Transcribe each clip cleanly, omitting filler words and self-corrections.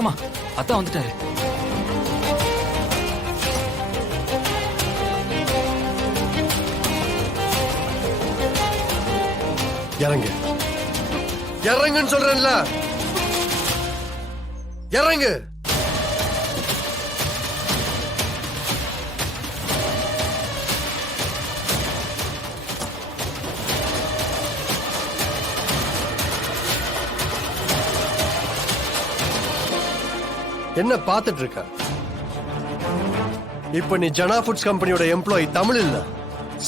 சுந்தரமா, அத்தா வந்துட்டாரு. இறங்கு, இறங்குன்னு சொல்றேன்ல, இறங்கு. என்ன பார்த்துட்டு இருக்க? இப்ப நீ ஜனா ஃபுட்ஸ் கம்பெனியோட எம்ப்ளாயி தமிழ் இல்ல,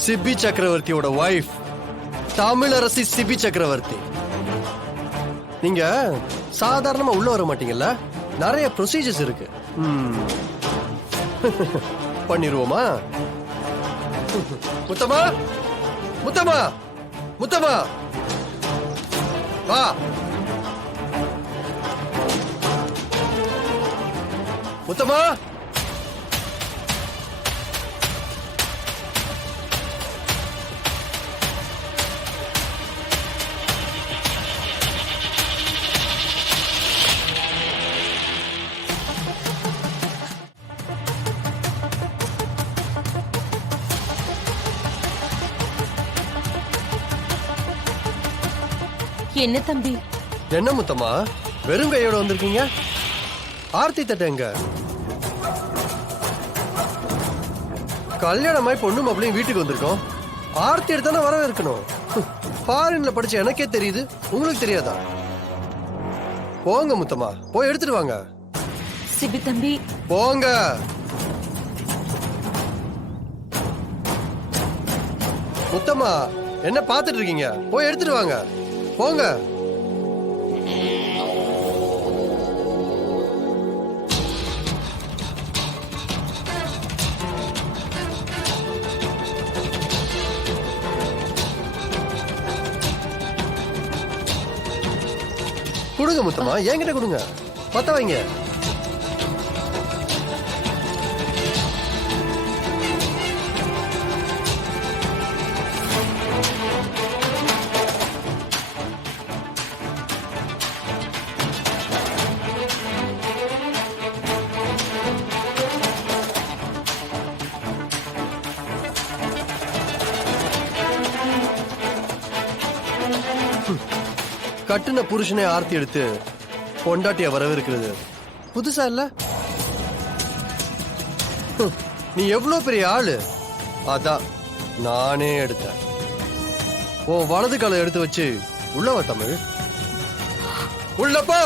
சிபி சக்கரவர்த்தியோட வைஃப், தமிழரசி சிபி சக்கரவர்த்தி. நீங்க சாதாரணமா உள்ள வர மாட்டீங்கல்ல, நிறைய ப்ரொசீஜர்ஸ் இருக்கு. பண்ணிருவோமா? முத்தமா, முத்தமா, முத்தமா, வா. முத்தமா, என்ன தம்பி? என்ன முத்தமா வெறும் கையோட வந்திருக்கீங்க? ஆர்த்தி தட்ட எங்க? கல்யாணமாய் பொண்ணு மாப்பிளையும் வீட்டுக்கு வந்திருக்கோம். ஆர்த்தி எடுத்தானே வரவே இருக்கணும். ஃபாரின்ல படிச்ச எனக்கே தெரியுது, உங்களுக்கு தெரியாதா? போங்க முத்தமா, போய் எடுத்துட்டு வாங்க. சிபி தம்பி போங்க. முத்தமா, என்ன பார்த்துட்டு இருக்கீங்க? போய் எடுத்துட்டு வாங்க, போங்க. கொடுங்க முத்தமா, என்கிட்ட கொடுங்க, பத்த வைங்க. கட்டுன புருஷனை ஆர்த்தி எடுத்து பொண்டாட்டிய வரவேற்கிறது புதுசா இல்ல? நீ எவ்வளவு பெரிய ஆளு, அதான் நானே எடுத்தேன். உன் வலது காலை எடுத்து வச்சு உள்ளவ தமிழ், உள்ள போ.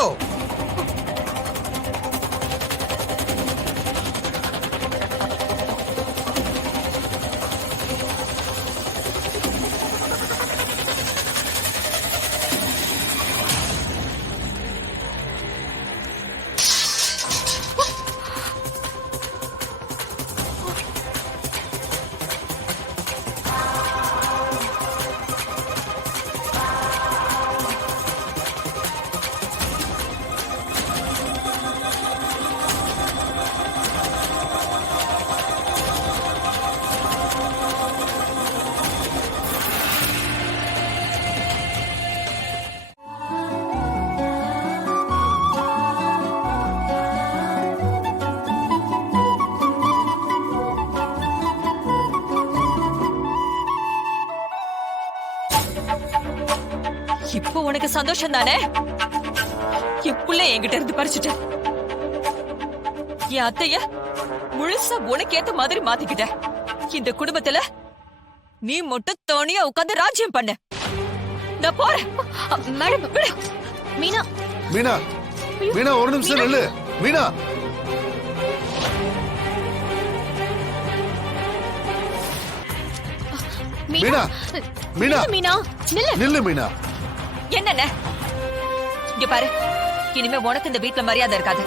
இப்போ உனக்கு சந்தோஷம் தானே? இப்புள்ள என்கிட்ட இருந்து பறிச்சுட்ட. என் அத்தைய முழுசா உனக்கு ஏத்த மாதிரி மாத்திக்கிட்ட. இந்த குடும்பத்துல நீ மட்டும் தோணியா உட்கார்ந்து ராஜ்யம் பண்ண. நான் போறேன். மேடம் விடு. மீனா, மீனா, மீனா ஒரு நிமிஷம் நில்லு. மீனா, மீனா, மீனா, மீனா நில்லு. நில்லு மீனா. என்னென்ன இங்க பாரு, இனிமே உனக்கு இந்த வீட்டுல மரியாதை இருக்காது.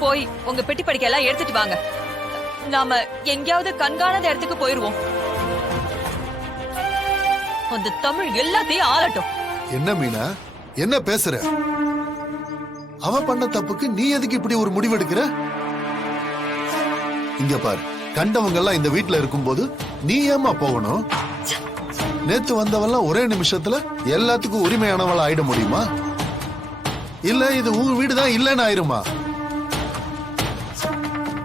போய் உங்க பெட்டி படிக்க எல்லாம் எடுத்துட்டு வாங்க. நாம எங்கேயாவது கண்காணாத இடத்துக்கு போயிருவோம். அந்த தமிழ் எல்லாத்தையும் ஆளட்டும். என்ன மீனா, என்ன பேசுற? அவ பண்ண தப்புக்கு நீ எதுக்கு இப்படி ஒரு முடிவு எடுக்கிற? இங்க பாரு, கண்டவங்க எல்லாம் இந்த வீட்டுல இருக்கும்போது நீ ஏமா போகணும்? நேத்து வந்தவெல்லாம் ஒரே நிமிஷத்துல எல்லாத்துக்கும் உரிமையானவள ஆயிட முடியுமா? இல்ல இது உன் வீடுதான் இல்லன்னு ஆயிருமா?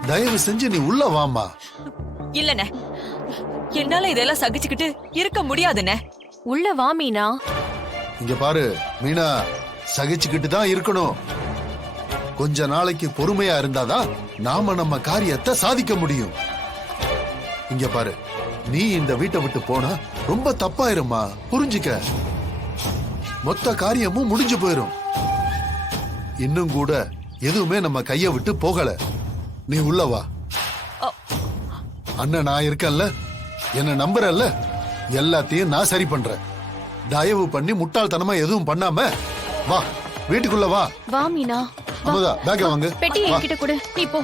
தயவு செஞ்சு நீ உள்ள வாமா. இல்லண்ணே, என்னால இதெல்லாம் சகிச்சுக்கிட்டு இருக்க முடியாதுண்ணே. உள்ள வா மீனா. இங்க பாரு மீனா, சகிச்சுக்கிட்டு தான் இருக்கணும். கொஞ்ச நாளைக்கு பொறுமையா இருந்தாதான் நாம நம்ம காரியத்தை சாதிக்க முடியும். இங்க பாரு, நீ இந்த வீட்டை விட்டு போனா ரொம்ப தப்பாயிருமா, புரிஞ்சுக்க. மொத்த காரியமும் முடிஞ்சு போயிரும். இன்னும் கூட எதுவுமே நம்ம கைய விட்டு போகல. நீ உள்ள வா. அண்ணன் நான் இருக்கேன்ல, என்ன நம்புறல்ல, எல்லாத்தையும் நான் சரி பண்றேன். தயவு பண்ணி முட்டாள்தனமா எதுவும் பண்ணாம வா, வீட்டுக்குள்ள வா. வா மீனா. வா. அமுதா, பேக்க வாங்க. பெட்டி வா. என்கிட்ட கொடு, நீ போ.